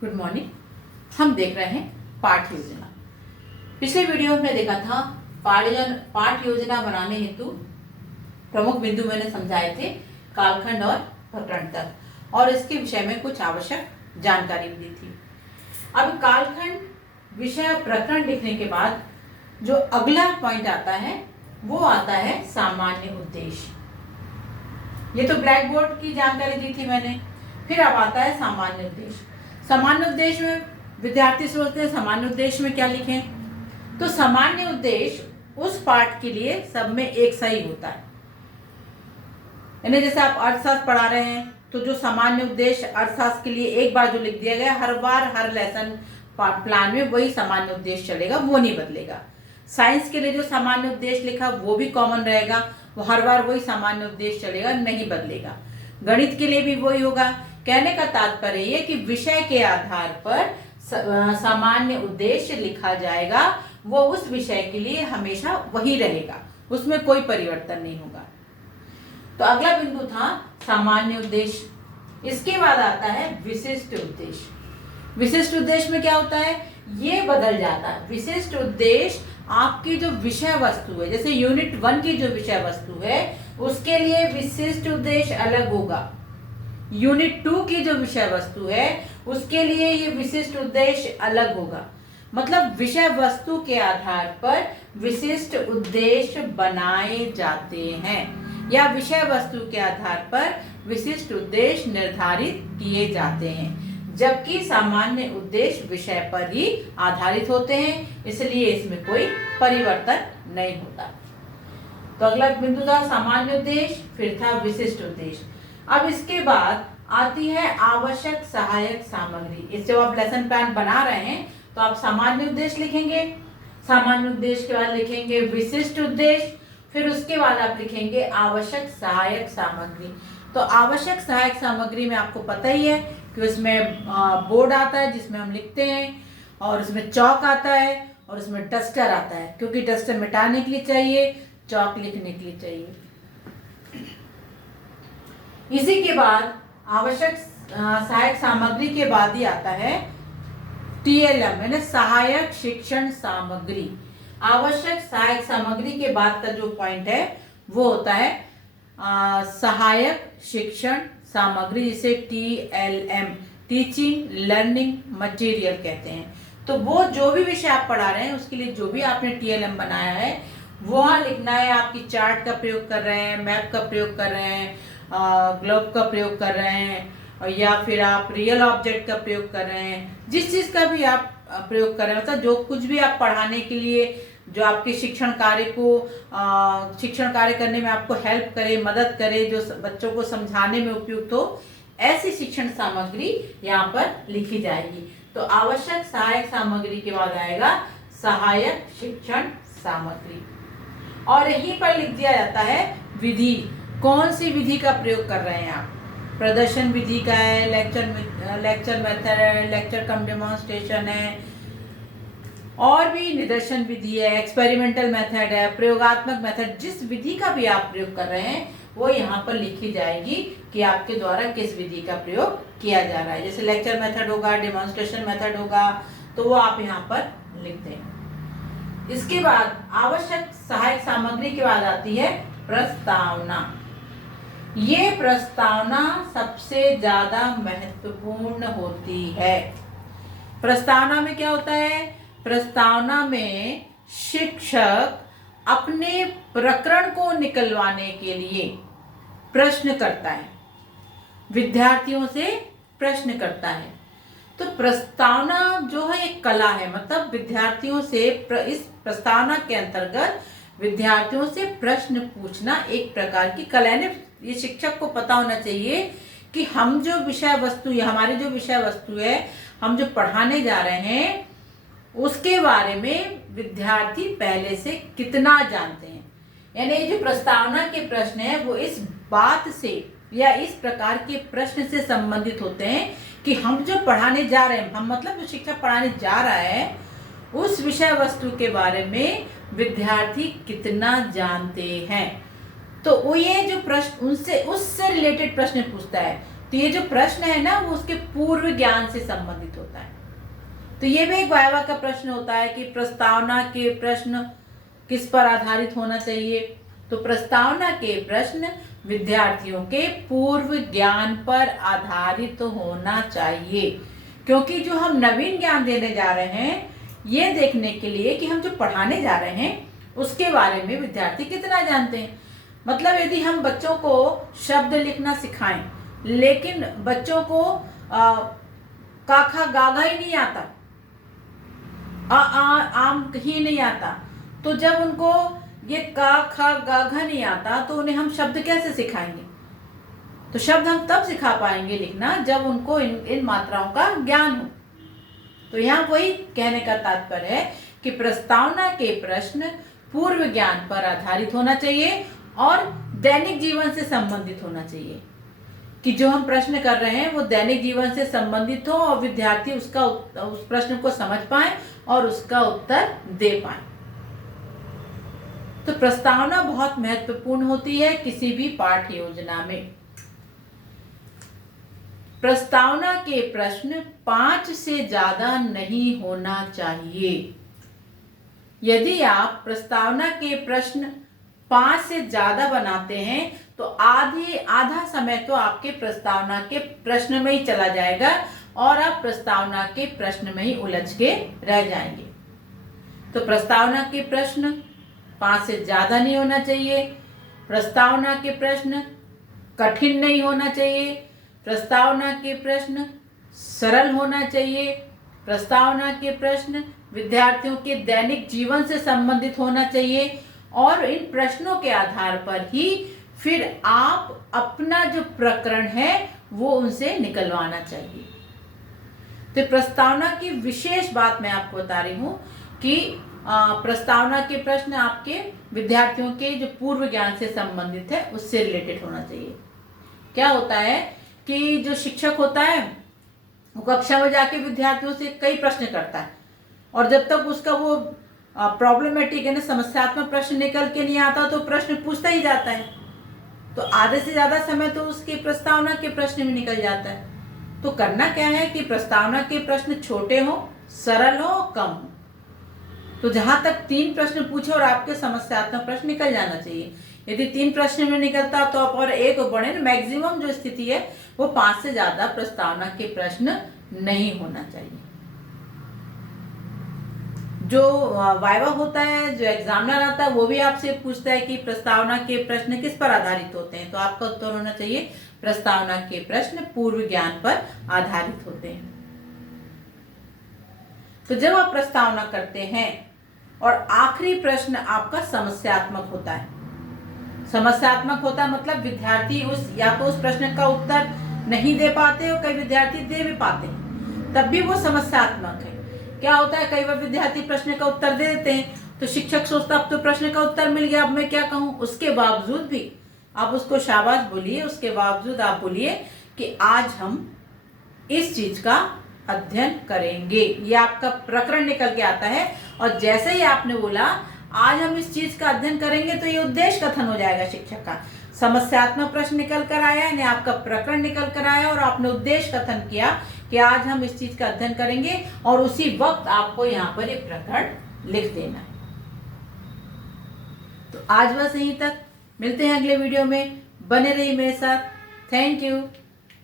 Good morning. हम देख रहे हैं पाठ योजना। पिछले वीडियो में हमने देखा था पाठ योजना बनाने हेतु प्रमुख बिंदु मैंने समझाए थे, कालखंड और प्रकरण तक, और इसके विषय में कुछ आवश्यक जानकारी भी दी थी। अब कालखंड विषय प्रकरण लिखने के बाद जो अगला पॉइंट आता है वो आता है सामान्य उद्देश्य। ये तो ब्लैक बोर्ड की जानकारी दी थी मैंने। फिर अब आता है सामान्य उद्देश्य। सामान्य उद्देश्य में विद्यार्थी सोचते हैं सामान्य उद्देश्य में क्या लिखें, तो सामान्य उद्देश्य उस पाठ के लिए सब में एक सा ही होता है। यानी जैसे आप अर्थशास्त्र पढ़ा रहे हैं तो जो सामान्य उद्देश्य अर्थशास्त्र के लिए एक बार जो लिख दिया गया, हर बार हर लेसन प्लान में वही सामान्य उद्देश्य चलेगा, वो नहीं बदलेगा। साइंस के लिए जो सामान्य उद्देश्य लिखा वो भी कॉमन रहेगा, वो हर बार वही सामान्य उद्देश्य चलेगा, नहीं बदलेगा। गणित के लिए भी वही होगा। कहने का तात्पर्य ये कि विषय के आधार पर सामान्य उद्देश्य लिखा जाएगा, वो उस विषय के लिए हमेशा वही रहेगा, उसमें कोई परिवर्तन नहीं होगा। तो अगला बिंदु था सामान्य उद्देश्य। इसके बाद आता है विशिष्ट उद्देश्य। विशिष्ट उद्देश्य में क्या होता है, ये बदल जाता है। विशिष्ट उद्देश्य आपकी जो विषय वस्तु है, जैसे यूनिट 1 की जो विषय वस्तु है उसके लिए विशिष्ट उद्देश्य अलग होगा। यूनिट 2 की जो विषय वस्तु है उसके लिए ये विशिष्ट उद्देश्य अलग होगा। मतलब विषय वस्तु के आधार पर विशिष्ट उद्देश्य बनाए जाते हैं, या विषय वस्तु के आधार पर विशिष्ट उद्देश्य निर्धारित किए जाते हैं, जबकि सामान्य उद्देश्य विषय पर ही आधारित होते हैं, इसलिए इसमें कोई परिवर्तन नहीं होता। तो अगला बिंदु था सामान्य उद्देश्य, फिर था विशिष्ट उद्देश्य। अब इसके बाद आती है आवश्यक सहायक सामग्री। इस जब आप लेसन प्लान बना रहे हैं तो आप सामान्य उद्देश्य लिखेंगे, सामान्य उद्देश्य के बाद लिखेंगे विशिष्ट उद्देश्य, फिर उसके बाद आप लिखेंगे आवश्यक सहायक सामग्री। तो आवश्यक सहायक सामग्री में आपको पता ही है कि उसमें बोर्ड आता है जिसमें हम लिखते हैं, और उसमें चौक आता है, और उसमें डस्टर आता है, क्योंकि डस्टर मिटाने के लिए चाहिए, चौक लिखने के लिए चाहिए। इसी के बाद आवश्यक सहायक सामग्री के बाद ही आता है TLM, यानी सहायक शिक्षण सामग्री। आवश्यक सहायक सामग्री के बाद का जो पॉइंट है वो होता है सहायक शिक्षण सामग्री, जिसे TLM टीचिंग लर्निंग मटेरियल कहते हैं। तो वो जो भी विषय आप पढ़ा रहे हैं उसके लिए जो भी आपने TLM बनाया है वहाँ लिखना है। आपकी चार्ट का प्रयोग कर रहे हैं, मैप का प्रयोग कर रहे हैं, ग्लोब का प्रयोग कर रहे हैं, या फिर आप रियल ऑब्जेक्ट का प्रयोग कर रहे हैं, जिस चीज़ का भी आप प्रयोग कर रहे हैं, मतलब जो कुछ भी आप पढ़ाने के लिए जो आपके शिक्षण कार्य करने में आपको हेल्प करे, मदद करे, जो बच्चों को समझाने में उपयुक्त हो, ऐसी शिक्षण सामग्री यहाँ पर लिखी जाएगी। तो आवश्यक सहायक सामग्री के बाद आएगा सहायक शिक्षण सामग्री, और यहीं पर लिख दिया जाता है विधि। कौन सी विधि का प्रयोग कर रहे हैं आप, प्रदर्शन विधि का है, लेक्चर मेथड है, लेक्चर कम डेमोन्स्ट्रेशन है, और भी निदर्शन विधि है, एक्सपेरिमेंटल मेथड है, प्रयोगात्मक मेथड, जिस विधि का भी आप प्रयोग कर रहे हैं वो यहाँ पर लिखी जाएगी कि आपके द्वारा किस विधि का प्रयोग किया जा रहा है। जैसे लेक्चर मेथड होगा, डेमोन्स्ट्रेशन मेथड होगा, तो वो आप यहाँ पर लिख दें। इसके बाद आवश्यक सहायक सामग्री के बाद आती है प्रस्तावना। ये प्रस्तावना सबसे ज्यादा महत्वपूर्ण होती है। प्रस्तावना में क्या होता है, प्रस्तावना में शिक्षक अपने प्रकरण को निकलवाने के लिए प्रश्न करता है, विद्यार्थियों से प्रश्न करता है। तो प्रस्तावना जो है एक कला है, मतलब विद्यार्थियों से इस प्रस्तावना के अंतर्गत विद्यार्थियों से प्रश्न पूछना एक प्रकार की कला है। ये शिक्षक को पता होना चाहिए कि हम जो विषय वस्तु है, हमारी जो विषय वस्तु है, हम जो पढ़ाने जा रहे हैं उसके बारे में विद्यार्थी पहले से कितना जानते हैं। यानी जो प्रस्तावना के प्रश्न है वो इस बात से या इस प्रकार के प्रश्न से संबंधित होते हैं कि हम जो पढ़ाने जा रहे हैं, हम मतलब जो शिक्षक पढ़ाने जा रहा है उस विषय वस्तु के बारे में विद्यार्थी कितना जानते हैं। तो वो ये जो प्रश्न उससे रिलेटेड प्रश्न पूछता है, तो ये जो प्रश्न है ना वो उसके पूर्व ज्ञान से संबंधित होता है। तो ये भी एक वाइवा का प्रश्न होता है कि प्रस्तावना के प्रश्न किस पर आधारित होना चाहिए। तो प्रस्तावना के प्रश्न विद्यार्थियों के पूर्व ज्ञान पर आधारित होना चाहिए, क्योंकि जो हम नवीन ज्ञान देने जा रहे हैं ये देखने के लिए कि हम जो पढ़ाने जा रहे हैं उसके बारे में विद्यार्थी कितना जानते हैं। मतलब यदि हम बच्चों को शब्द लिखना सिखाएं लेकिन बच्चों को का खा गागा ही नहीं आता, आम ही नहीं आता, तो जब उनको ये का खा गाघा नहीं आता तो उन्हें हम शब्द कैसे सिखाएंगे। तो शब्द हम तब सिखा पाएंगे लिखना जब उनको इन मात्राओं का ज्ञान हो। तो यहाँ वही कहने का तात्पर्य है कि प्रस्तावना के प्रश्न पूर्व ज्ञान पर आधारित होना चाहिए और दैनिक जीवन से संबंधित होना चाहिए, कि जो हम प्रश्न कर रहे हैं वो दैनिक जीवन से संबंधित हो और विद्यार्थी उस प्रश्न को समझ पाए और उसका उत्तर दे पाए। तो प्रस्तावना बहुत महत्वपूर्ण होती है किसी भी पाठ योजना में। प्रस्तावना के प्रश्न 5 से ज्यादा नहीं होना चाहिए। यदि आप प्रस्तावना के प्रश्न 5 से ज्यादा बनाते हैं तो आधा समय तो आपके प्रस्तावना के प्रश्न में ही चला जाएगा और आप प्रस्तावना के प्रश्न में ही उलझ के रह जाएंगे। तो प्रस्तावना के प्रश्न 5 से ज्यादा नहीं होना चाहिए, प्रस्तावना के प्रश्न कठिन नहीं होना चाहिए, प्रस्तावना के प्रश्न सरल होना चाहिए, प्रस्तावना के प्रश्न विद्यार्थियों के दैनिक जीवन से संबंधित होना चाहिए और इन प्रश्नों के आधार पर ही फिर आप अपना जो प्रकरण है वो उनसे निकलवाना चाहिए। तो प्रस्तावना की विशेष बात मैं आपको बता रही हूँ कि प्रस्तावना के प्रश्न आपके विद्यार्थियों के जो पूर्व ज्ञान से संबंधित है उससे रिलेटेड होना चाहिए। क्या होता है कि जो शिक्षक होता है वो कक्षा में जाके विद्यार्थियों से कई प्रश्न करता है और जब तक उसका वो प्रॉब्लमेटिक है ना समस्यात्मक प्रश्न निकल के नहीं आता तो प्रश्न पूछता ही जाता है, तो आधे से ज्यादा समय तो उसके प्रस्तावना के प्रश्न में निकल जाता है। तो करना क्या है कि प्रस्तावना के प्रश्न छोटे हो, सरल हो, कम हो। तो जहां तक 3 प्रश्न पूछे और आपके समस्यात्मक प्रश्न निकल जाना चाहिए। यदि 3 प्रश्न में निकलता तो आप और एक बढ़े ना, मैक्सिमम जो स्थिति है वो 5 से ज्यादा प्रस्तावना के प्रश्न नहीं होना चाहिए। जो वाइवा होता है, जो एग्जामिनर आता है वो भी आपसे पूछता है कि प्रस्तावना के प्रश्न किस पर आधारित होते हैं, तो आपका उत्तर होना चाहिए प्रस्तावना के प्रश्न पूर्व ज्ञान पर आधारित होते हैं। तो जब आप प्रस्तावना करते हैं और आखिरी प्रश्न आपका समस्यात्मक होता है, समस्यात्मक होता है मतलब विद्यार्थी या तो उस प्रश्न का उत्तर नहीं दे पाते और कई विद्यार्थी दे भी पाते हैं, तब भी वो समस्यात्मक है। क्या होता है, कई बार विद्यार्थी प्रश्न का उत्तर दे देते हैं तो शिक्षक सोचता अब तो प्रश्न का उत्तर मिल गया, अब मैं क्या कहूँ। उसके बावजूद भी आप उसको शाबाश बोलिए, उसके बावजूद आप बोलिए कि आज हम इस चीज का अध्ययन करेंगे। ये आपका प्रकरण निकल के आता है और जैसे ही आपने बोला आज हम इस चीज का अध्ययन करेंगे तो ये उद्देश्य कथन हो जाएगा शिक्षक का। समस्यात्मक प्रश्न निकल कर आया यानी आपका प्रकरण निकल कर आया और आपने उद्देश्य कथन किया कि आज हम इस चीज का अध्ययन करेंगे और उसी वक्त आपको यहाँ पर ये प्रकरण लिख देना है। तो आज बस यहीं तक, मिलते हैं अगले वीडियो में, बने रहिए मेरे साथ। Thank you.